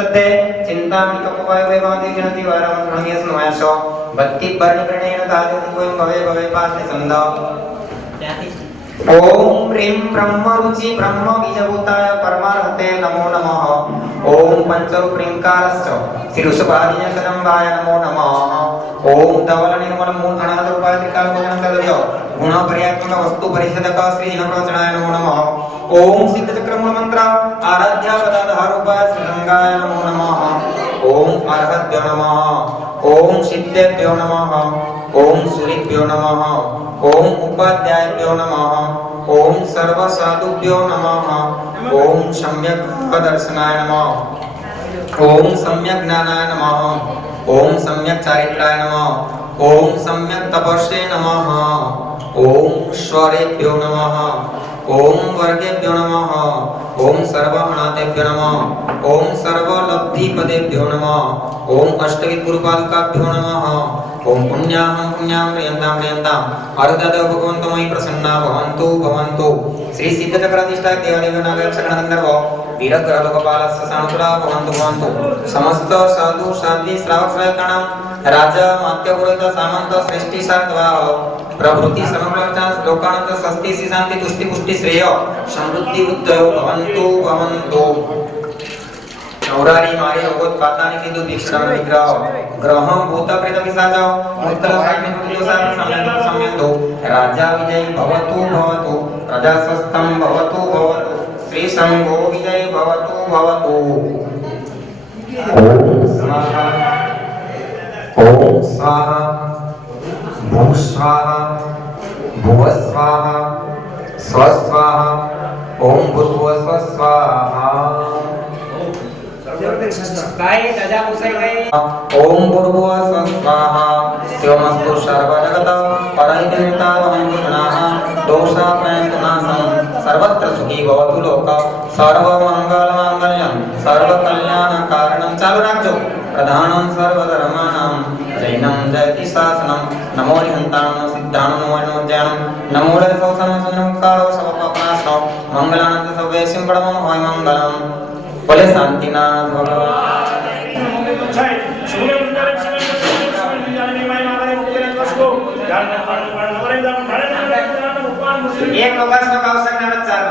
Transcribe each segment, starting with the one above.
श्रद्धे चिन्तामणिकपवाय वैवादि जनति वरं प्रणयस्नुयाशो भक्ति वर्णिकरणेन दादुं भवे भवे पास्ति छन्द ओम ह्रीं ब्रह्मरुचि ब्रह्म बीजभूताय परमार्थते नमो नमः ओम पंचरूपृंकारश्च श्रीऋषभादिनकदम्बाय नमो नमः ओम धवलनिर्मल मूलगणारूपाय त्रिकालभुजनं तदयो गुणपर्यात्मक वस्तु परिषदक श्री जिनप्रवचनाय नमो नमः ओम सिद्धचक्रमूलमन्त्र आराध्या पदाधारूपाय श्रीरंगाय नमो नमः ओम अर्हद्भ्यो नमः ओम सिद्धेभ्यो नमः ओम सूरिभ्यो नमः ओम उपाध्यायभ्यो नमः ओम सर्वसाधुभ्यो नमः ओम सम्यक् दर्शनाय नमः ओम सम्यक् ज्ञानाय नमः ओम सम्यक् चारित्राय नमः ओम सम्यक् तपस्ये नमः ओम स्वरेभ्यो नमः ओम वर्गेभ्यो नमः ओम सर्वगुणातेभ्यो नमः ओम सर्वलब्धिपदेभ्यो नमः ओम अष्टविध गुरुपादुकाभ्यो नमः ओम पुण्याहं पुण्यां प्रियन्तां अर्धदेव भगवन्तमयि प्रसन्ना भवन्तु भवन्तु श्री सिद्धचक्राधिष्ठाय देवादिगणागणगन्धर्व वीरग्रहलोकपालस्य सानुकूला भवन्तु भवन्तु समस्त साधु साध्वी श्रावक श्रावकाणां राजा मात्य पुरोहित सामंत श्रेष्ठी सात्वाह प्रभृति समग्रचा लोकानां स्वस्ति शांति तुष्टि पुष्टि श्रेय समृद्धि उद्धयो भवन्तु भवन्तु नौरारी मारे रोगोत्पातानि किन्तु दीक्षण विग्रह ग्रह भूत प्रेत पिशाच मुत्तल साइमे तुल्योसार सम्यन्तो राजा विजयी भवतु भवतु प्रजा स्वस्थं भवतु भवतु श्री संघो विजयी भवतु भवतु ओम स्वाहा भू स्वाहा भुवस्वाहा स्वस्वाहा ओम भूर्भुवस्व स्वाहा ओम भूर्भुवस्व स्वाहा शिवमस्तु सर्वजगत परहितमितावहंसुनाः दोषाप्रयन्तनाशं सर्वत्र सुखी भवतु लोक सर्वमङ्गलमाङ्गल्यं सर्वकल्याणकारणं चालू राखજો प्रधानं सर्वधर्माणां जैनं जयति शासनं नमो हन्तानं सिद्धानं नमो ज्ञानं नमो सौसनं सुनमुक्तारो सर्वपापनाशनो मंगलानंद सर्वेशं परमं होय मंगलम बोले शांतिनाथ भगवान एक लोकांस का आवश्यक नाही चार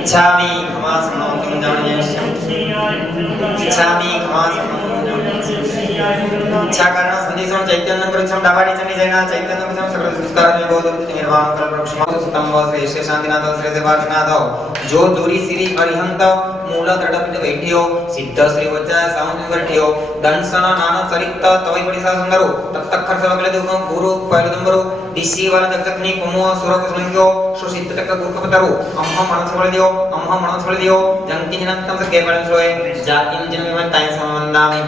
इच्छामि खमासनं तुम जानियस्य इच्छामि खमासनं इच्छा कारण संदेशं चैतन्य परिचम दावाडी चनी जैना चैतन्य परिचम सकल संस्कार में बहुत निर्वाण कर प्रक्षमा स्तंभ श्री शांतिनाथ श्री देवानाथ जो दूरी श्री अरिहंत मूल दृढ़पित बैठियो सिद्ध श्री वज्राय सामने बैठियो दंसन नाना चरित तवई बड़ी सा सुंदरो तत्तक खर्च लगले दुख गुरु पहले नंबरो दिशी वाला जगतनी कुमो सुरक सुलिंगो सुसिद्ध तक गुरुकपतरो अम्म मनस बळ दियो अम्म मनस बळ दियो जंकी जनंतम से के बळन सोए जातिम जन में ताय संबंधामि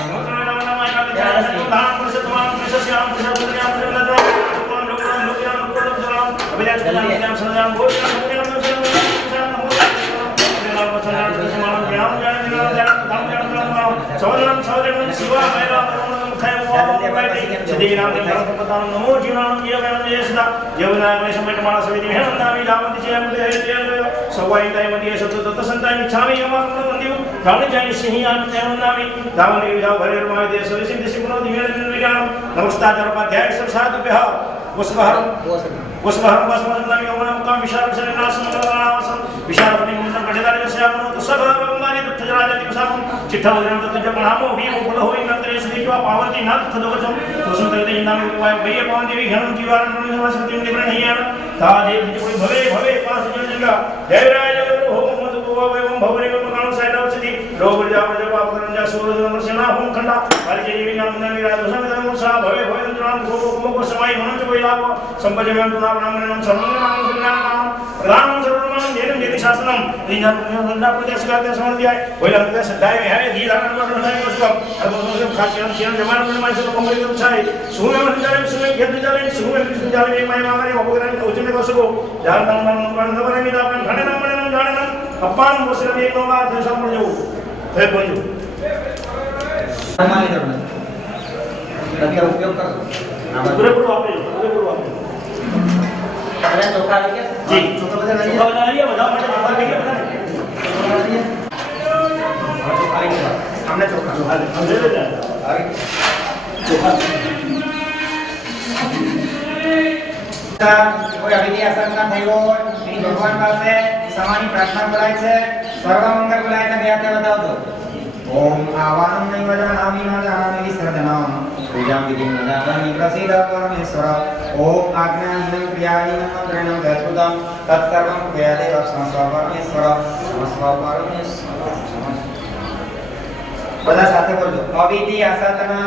नमो जीवनां जीवनां जीवनां में समय तुम्हारा सभी में नामी जावंती जयम दे सवाई ताई मदिये शब्द तत संताई मिछामी यमां मंदियो जावने जाई सिंह आन जयम नामी जावने विदाव भरे माय दे सविसिं दिसि पुनो दिवेन विज्ञान नमस्कार जरपाध्याय सब साधुभ्यः वसवहरं वसमन नामी यमनं काम विशाल शरणासन मंगलासन विशाल पति मुंडन गढ़दार जस्यामनो तसभरंगानि तत्जराजति कुसाम चिट्ठवदनं तत्ज मनामो भी बोल होई नंतरे श्री जो पावती नाथ तदवचम तोसंतरते नामी उपाय भय पावन देवी घनं जीवान नमस्कृति निब्रणीयान ताजे कोई भवे भवे पास जंगा जयराय जगत हो मत भव एवं भवरे एवं काण साइडवचति रोग जा पापकरन जा सूरज नमसेना होम खंडा हरि देवी नाम नामी राज संगतम सा भवे भवे नाम को समय मनंत कोई लाभ संपजमें नाम नाम सर्वनाम सुनाम प्रधानम सर्वनाम जेनम जेति शासनम दीनान नंदा प्रदेश का समर्थियाय वैलम प्रदेश सदाय में है दीदान को नंदा को अब खासियत सियन जमान में माइस को कंपनी को छाई सुमे में जाले सुमे घेत जाले सुमे में जाले में माय मारे भगवान को उजने को सको जान नाम नाम नंबर में दापन घणे नाम जाने ना अपान मोसर में एक बार से संपल जाऊ है बोलू हमारी तरफ અત્યારે ઉપયોગ કરો પૂરેપૂરું આપેલું બધા ચોખા આવી ગયા જી ચોખા બધા આવી ચોખા બધા આવી ગયા બધા માટે ચોખા થઈ ગયા બધાને ચોખા આવી ગયા અમને ચોખા આવી કોઈ અવિધિ આસંકા થઈ હોય એની ભગવાન પાસે સમાની પ્રાર્થના કરાય છે સર્વ મંગળ બોલાય એટલે બે હાથે બતાવજો ઓમ આવાનં નૈવ જાનામિ ન જાનામિ વિસર્જનમ પૂજામ વિધિમ ન જાનામિ પ્રસીદ પરમેશ્વર ઓમ આજ્ઞાહીનં ક્રિયાહીનં મંત્રેણ દત્તમ તત્સર્વં ક્રિયાદેવ સ્વ પરમેશ્વર સ્વ પરમેશ્વર બધા સાથે બોલજો અવિધિ આસતના